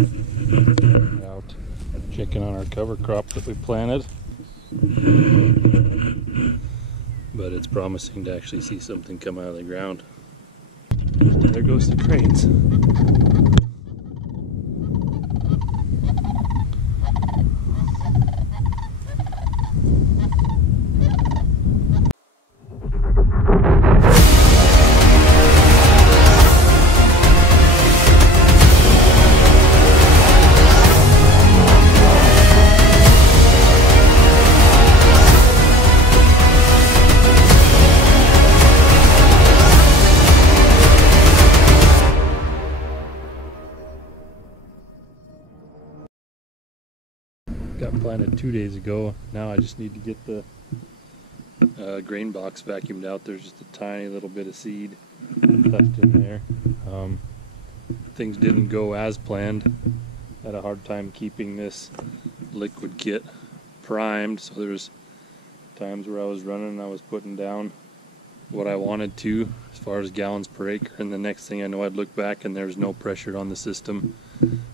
Out checking on our cover crop that we planted, but it's promising to actually see something come out of the ground. There goes the cranes. Got planted 2 days ago. Now I just need to get the grain box vacuumed out. There's just a tiny little bit of seed left in there. Things didn't go as planned. Had a hard time keeping this liquid kit primed, so there's times where I was running and I was putting down what I wanted to as far as gallons per acre, and the next thing I know I'd look back and there's no pressure on the system.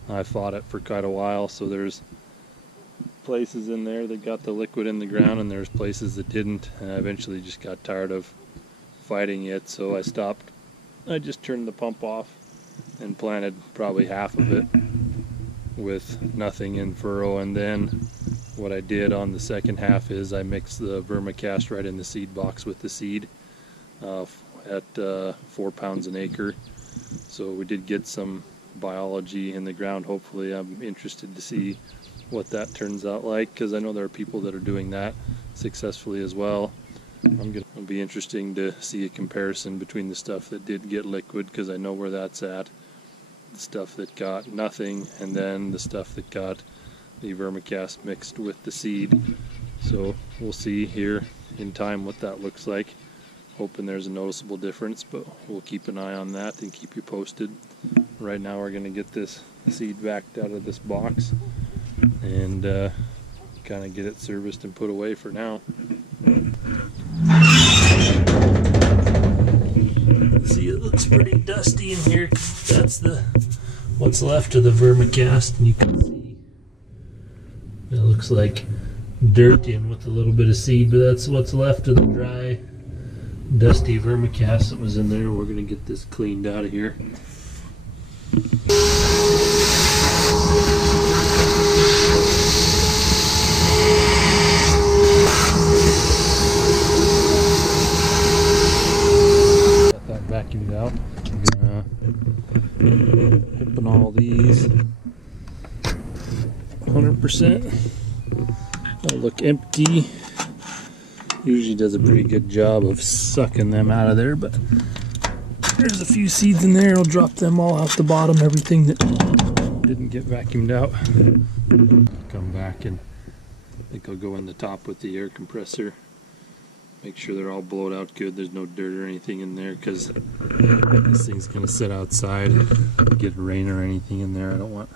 I fought it for quite a while, so there's places in there that got the liquid in the ground and there's places that didn't, and I eventually just got tired of fighting it, so I stopped. I just turned the pump off and planted probably half of it with nothing in furrow, and then what I did on the second half is I mixed the vermicast right in the seed box with the seed at 4 pounds an acre. So we did get some biology in the ground. Hopefully I'm interested to see what that turns out like, because I know there are people that are doing that successfully as well. It'll be interesting to see a comparison between the stuff that did get liquid, because I know where that's at, the stuff that got nothing, and then the stuff that got the vermicast mixed with the seed. So we'll see here in time what that looks like. Hoping there's a noticeable difference, but we'll keep an eye on that and keep you posted. Right now we're going to get this seed backed out of this box and kind of get it serviced and put away for now. See, it looks pretty dusty in here. That's what's left of the vermicast, and you can see it looks like dirt in with a little bit of seed, but that's what's left of the dry, dusty vermicast that was in there. We're going to get this cleaned out of here. Got that vacuumed out. I'm gonna open all these 100%. They'll look empty. Usually does a pretty good job of sucking them out of there, but there's a few seeds in there. I'll drop them all out the bottom, everything that didn't get vacuumed out. Come back, and I think I'll go in the top with the air compressor. Make sure they're all blowed out good. There's no dirt or anything in there, because this thing's going to sit outside, get rain or anything in there. I don't want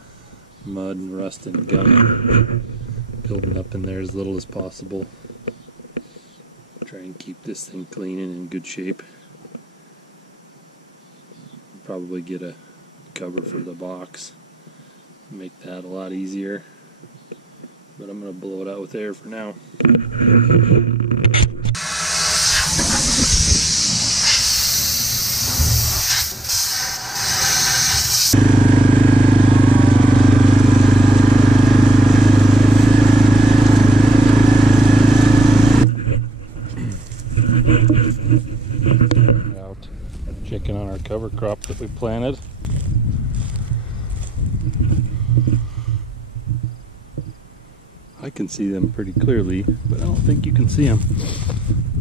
mud and rust and gum building up in there as little as possible. Try and keep this thing clean and in good shape. Probably get a cover for the box, make that a lot easier, but I'm going to blow it out with air for now. Out checking on our cover crop that we planted. I can see them pretty clearly, but I don't think you can see them.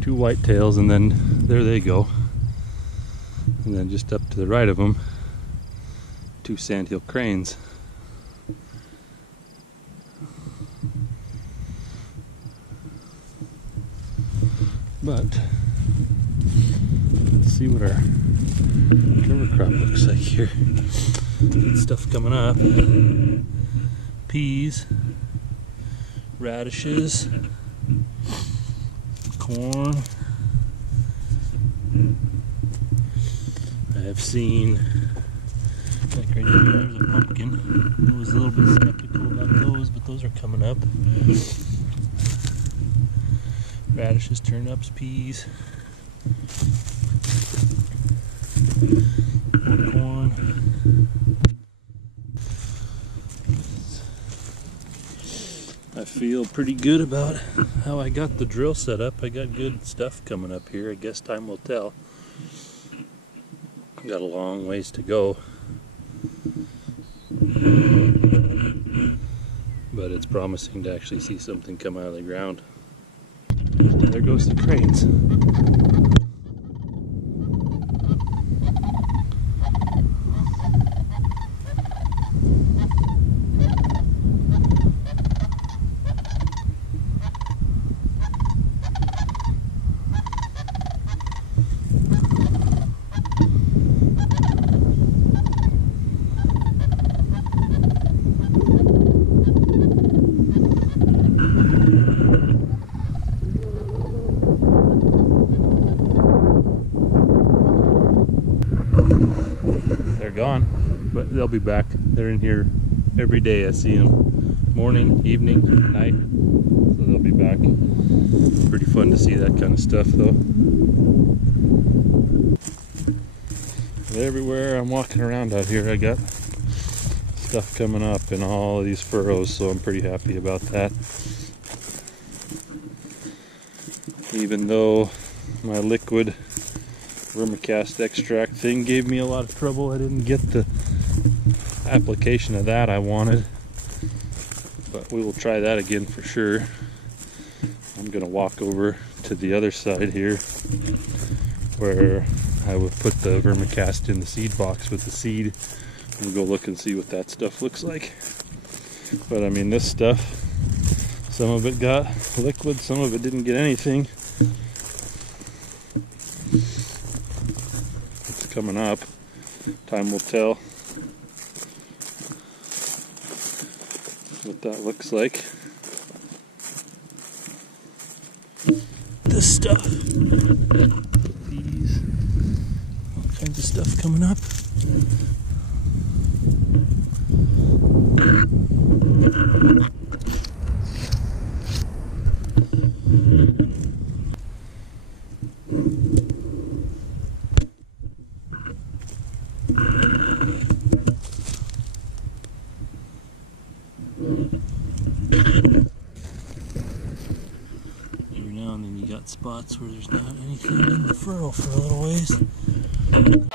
2 whitetails, and then there they go. And then just up to the right of them, 2 sandhill cranes. But let's see what our cover crop looks like here. Good stuff coming up. Peas, radishes, corn. I have seen Like right there, there's a pumpkin. I was a little bit skeptical about those, but those are coming up. Radishes, turnips, peas, more corn. I feel pretty good about how I got the drill set up. I got good stuff coming up here. I guess time will tell. Got a long ways to go, but it's promising to actually see something come out of the ground. There goes the cranes. They're gone, but they'll be back. They're in here every day. I see them morning, evening, night, so they'll be back. Pretty fun to see that kind of stuff though. But everywhere I'm walking around out here, I got stuff coming up in all of these furrows, so I'm pretty happy about that. Even though my liquid vermicast extract thing gave me a lot of trouble, I didn't get the application of that I wanted, but we will try that again for sure. I'm gonna walk over to the other side here where I would put the vermicast in the seed box with the seed. We'll go look and see what that stuff looks like. But I mean, this stuff, some of it got liquid, some of it didn't get anything. Coming up, time will tell what that looks like. This stuff, these, all kinds of stuff coming up. Every now and then you got spots where there's not anything in the furrow for a little ways. There's